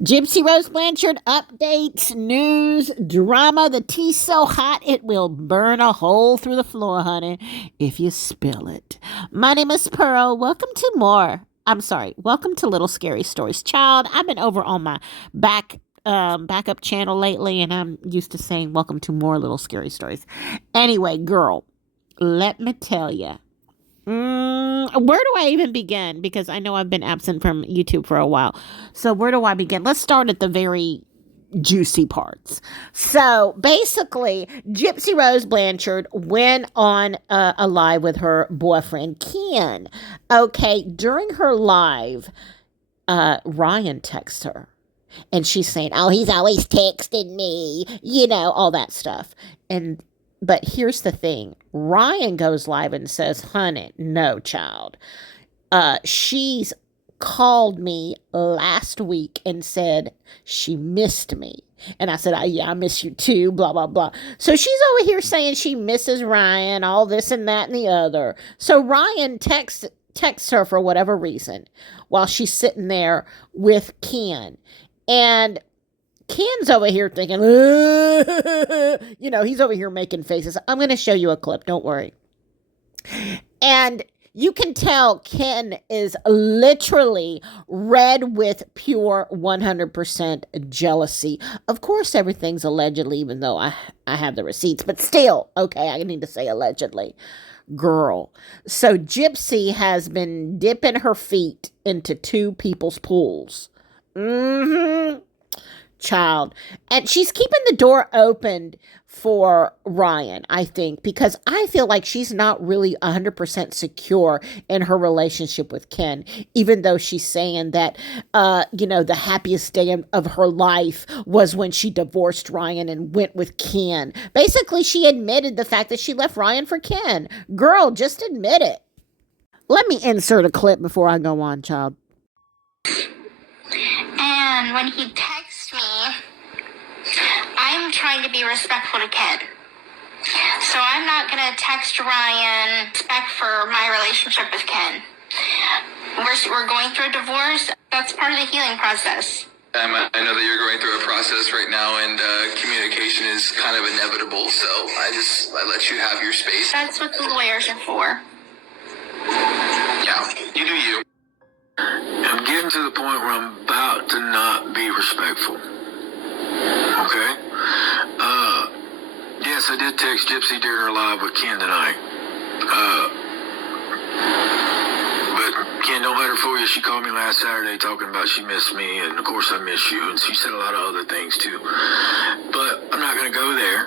Gypsy Rose Blanchard updates, news, drama. The tea's so hot it will burn a hole through the floor, honey, if you spill it. My name is Pearl. Welcome to welcome to Little Scary Stories. Child, I've been over on my backup channel lately, and I'm used to saying welcome to more Little Scary Stories. Anyway, girl, let me tell you. Where do I even begin? Because I know I've been absent from YouTube for a while. So where do I begin? Let's start at the very juicy parts. So basically, Gypsy Rose Blanchard went on a live with her boyfriend, Ken. Okay, during her live, Ryan texts her. And she's saying, oh, he's always texting me, all that stuff. But here's the thing. Ryan goes live and says, honey, no, child. She's called me last week and said she missed me. And I said, yeah, I miss you too, blah, blah, blah. So she's over here saying she misses Ryan, all this and that and the other. So Ryan texts her for whatever reason while she's sitting there with Ken. And Ken's over here thinking, he's over here making faces. I'm going to show you a clip. Don't worry. And you can tell Ken is literally red with pure 100% jealousy. Of course, everything's allegedly, even though I have the receipts. But still, okay, I need to say allegedly. Girl. So Gypsy has been dipping her feet into two people's pools. Child. And she's keeping the door open for Ryan, I think, because I feel like she's not really 100% secure in her relationship with Ken, even though she's saying that, the happiest day of her life was when she divorced Ryan and went with Ken. Basically, she admitted the fact that she left Ryan for Ken. Girl, just admit it. Let me insert a clip before I go on, child. And when he texts me, I'm trying to be respectful to Ken. So I'm not going to text Ryan respect for my relationship with Ken. We're going through a divorce. That's part of the healing process. I know that you're going through a process right now, and communication is kind of inevitable, so I let you have your space. That's what the lawyers are for. Yeah, you do you. I'm getting to the point where I'm about to not be respectful. Okay? Yes, I did text Gypsy during her live with Ken tonight. But Ken, don't let her fool you. She called me last Saturday talking about she missed me, and of course I miss you, and she said a lot of other things too. But I'm not going to go there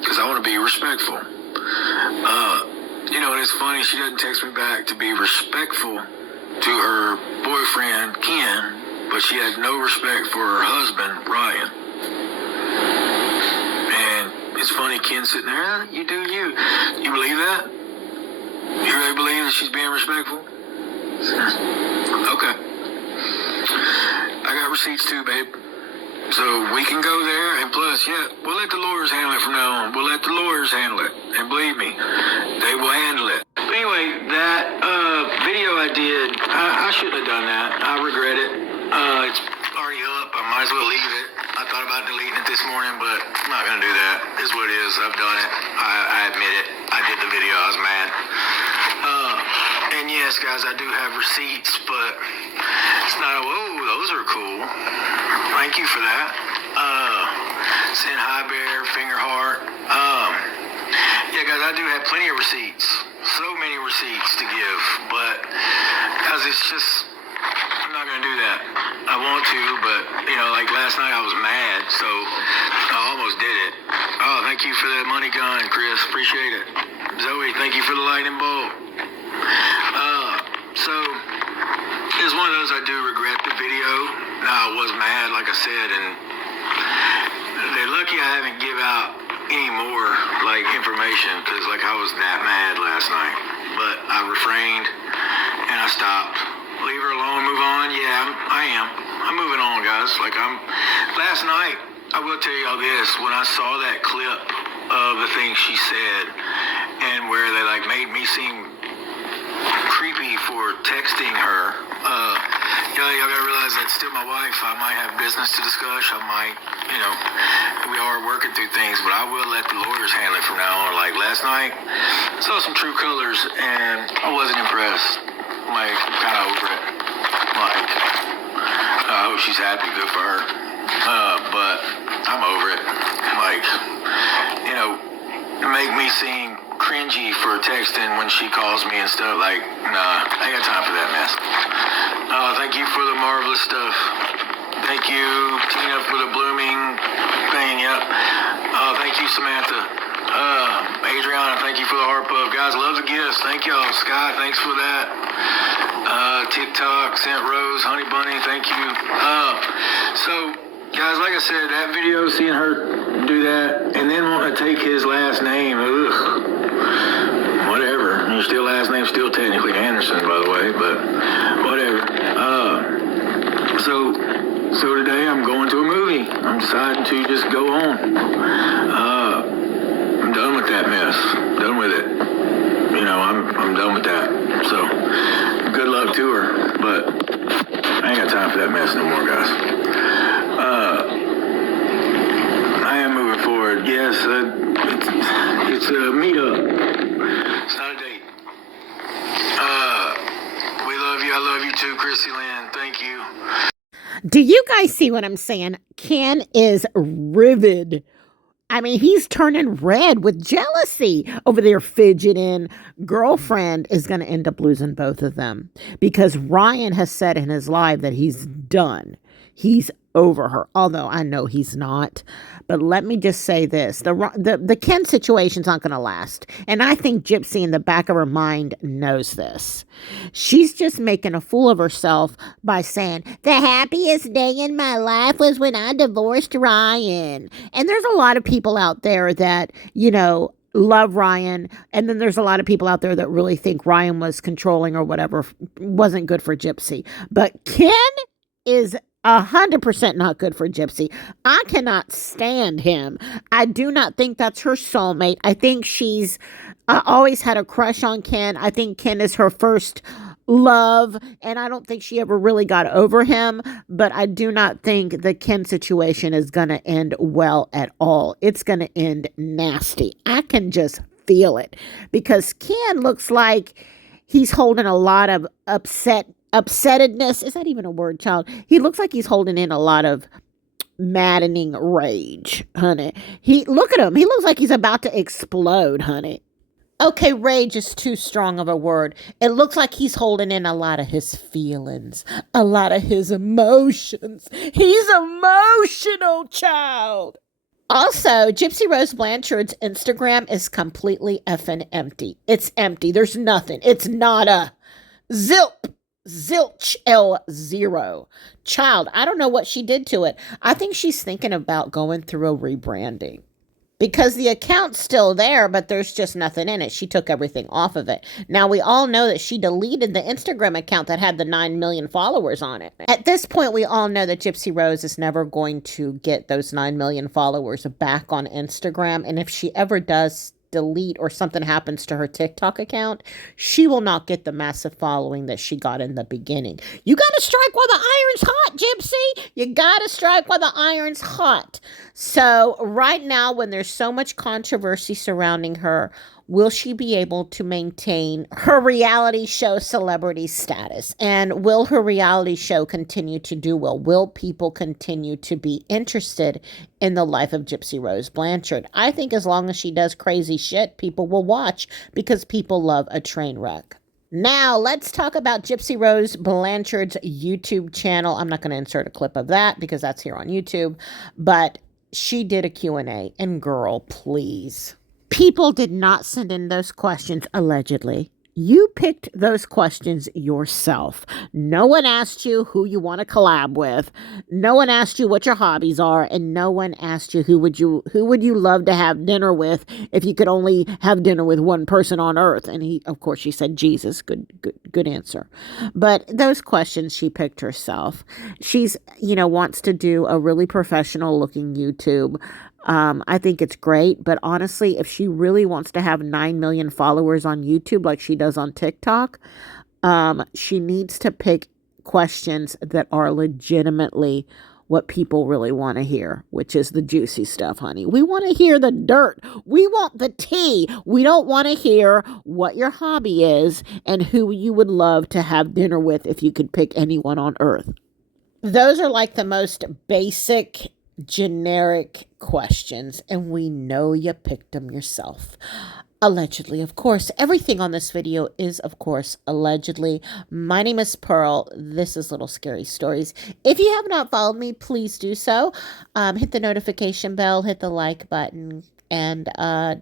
because I want to be respectful. And it's funny, she doesn't text me back to be respectful to her boyfriend, Ken, but she has no respect for her husband, Ryan. And it's funny, Ken's sitting there, you do you. You believe that? You really believe that she's being respectful? Okay. I got receipts too, babe. So we can go there, and plus, we'll let the lawyers handle it from now on. We'll let the lawyers handle it. And believe me, they will handle it. But anyway, that video I did, I shouldn't have done that. I regret it. It's already up. I might as well leave it. I thought about deleting it this morning, but I'm not going to do that. It's what it is. I've done it. I admit it. I did the video. I was mad. And yes, guys, I do have receipts, but it's not, whoa, those are cool. Thank you for that. Send high bear, finger heart. Yeah, guys, I do have plenty of receipts. So many receipts to give, but because it's just, I'm not going to do that. I want to, but, like last night I was mad, so I almost did it. Oh, thank you for that money gun, Chris. Appreciate it. Zoe, thank you for the lightning bolt. So it's one of those I do regret the video. I was mad, like I said, and they're lucky I haven't give out any more information because I was that mad last night. But I refrained and I stopped. Leave her alone, move on. Yeah, I am. I'm moving on, guys. Last night, I will tell y'all this. When I saw that clip of the things she said and where they made me seem creepy for texting her, Kelly, y'all gotta realize that's still my wife. I might have business to discuss. I might, we are working through things, but I will let the lawyers handle it from now on. Like last night, I saw some true colors, and I wasn't impressed. Like, I'm kind of over it. Like, I hope she's happy, good for her. But I'm over it. Like, make me seem cringy for texting when she calls me and stuff. Like, nah, I ain't got time for that mess. Thank you for the marvelous stuff. Thank you, Tina, for the blooming thing. Yep. Thank you, Samantha. Adriana, thank you for the heart pub. Guys, love the gifts. Thank y'all. Scott, thanks for that. TikTok, Scent Rose, Honey Bunny, thank you. So, guys, like I said, that video, seeing her do that, and then wanting to take his last name, whatever. Your still last name's still technically Anderson, by the way, but whatever. So today I'm going to a movie. I'm deciding to just go on. I'm done with that mess. Done with it. I'm done with that. So, good luck to her, but I ain't got time for that mess no more, guys. I am moving forward. Yes, it's a meetup. It's not a date. We love you. I love you too, Chrissy Lynn. Thank you. Do you guys see what I'm saying? Ken is rivid. I mean, he's turning red with jealousy over there fidgeting. Girlfriend is going to end up losing both of them because Ryan has said in his live that he's done. He's over her, although I know he's not. But let me just say this. The Ken situation's not going to last. And I think Gypsy in the back of her mind knows this. She's just making a fool of herself by saying, the happiest day in my life was when I divorced Ryan. And there's a lot of people out there that, love Ryan. And then there's a lot of people out there that really think Ryan was controlling or whatever, wasn't good for Gypsy. But Ken is 100% not good for Gypsy. I cannot stand him. I do not think that's her soulmate. I think she's always had a crush on Ken. I think Ken is her first love, and I don't think she ever really got over him, but I do not think the Ken situation is going to end well at all. It's going to end nasty. I can just feel it because Ken looks like he's holding a lot of upsettedness. Is that even a word, child? He looks like he's holding in a lot of maddening rage, honey. Look at him. He looks like he's about to explode, honey. Okay, rage is too strong of a word. It looks like he's holding in a lot of his feelings, a lot of his emotions. He's emotional, child. Also, Gypsy Rose Blanchard's Instagram is completely effing empty. It's empty. There's nothing. It's nada. Zilch L0. Child, I don't know what she did to it. I think she's thinking about going through a rebranding. Because the account's still there, but there's just nothing in it. She took everything off of it. Now, we all know that she deleted the Instagram account that had the 9 million followers on it. At this point, we all know that Gypsy Rose is never going to get those 9 million followers back on Instagram. And if she ever does delete or something happens to her TikTok account, she will not get the massive following that she got in the beginning. You got to strike while the iron's hot, Gypsy. You got to strike while the iron's hot. So right now, when there's so much controversy surrounding her, will she be able to maintain her reality show celebrity status? And will her reality show continue to do well? Will people continue to be interested in the life of Gypsy Rose Blanchard? I think as long as she does crazy shit, people will watch because people love a train wreck. Now, let's talk about Gypsy Rose Blanchard's YouTube channel. I'm not going to insert a clip of that because that's here on YouTube, but she did a Q&A, and girl, please. People did not send in those questions, allegedly. You picked those questions yourself. No one asked you who you want to collab with. No one asked you what your hobbies are, and no one asked you who would you love to have dinner with if you could only have dinner with one person on earth. And of course, she said Jesus. Good answer. But those questions she picked herself. She's, wants to do a really professional looking YouTube. I think it's great, but honestly, if she really wants to have 9 million followers on YouTube like she does on TikTok, she needs to pick questions that are legitimately what people really want to hear, which is the juicy stuff, honey. We want to hear the dirt. We want the tea. We don't want to hear what your hobby is and who you would love to have dinner with if you could pick anyone on earth. Those are like the most basic, generic questions, and we know you picked them yourself. Allegedly, of course. Everything on this video is, of course, allegedly. My name is Pearl. This is Little Scary Stories. If you have not followed me, please do so. Hit the notification bell, hit the like button, and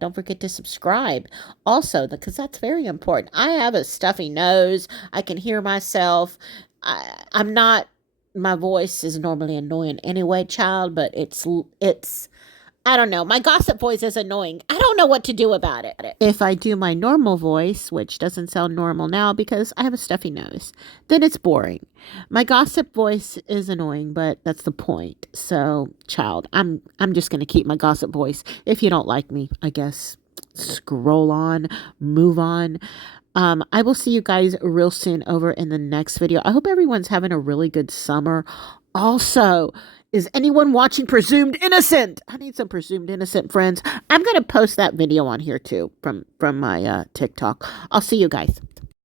don't forget to subscribe. Also, because that's very important. I have a stuffy nose. I can hear myself. I'm not... My voice is normally annoying anyway, child, but it's I don't know. My gossip voice is annoying. I don't know what to do about it. If I do my normal voice, which doesn't sound normal now because I have a stuffy nose, then it's boring. My gossip voice is annoying, but that's the point. So, child, I'm just going to keep my gossip voice. If you don't like me, I guess scroll on, move on. I will see you guys real soon over in the next video. I hope everyone's having a really good summer. Also, is anyone watching Presumed Innocent? I need some Presumed Innocent friends. I'm going to post that video on here too from my TikTok. I'll see you guys.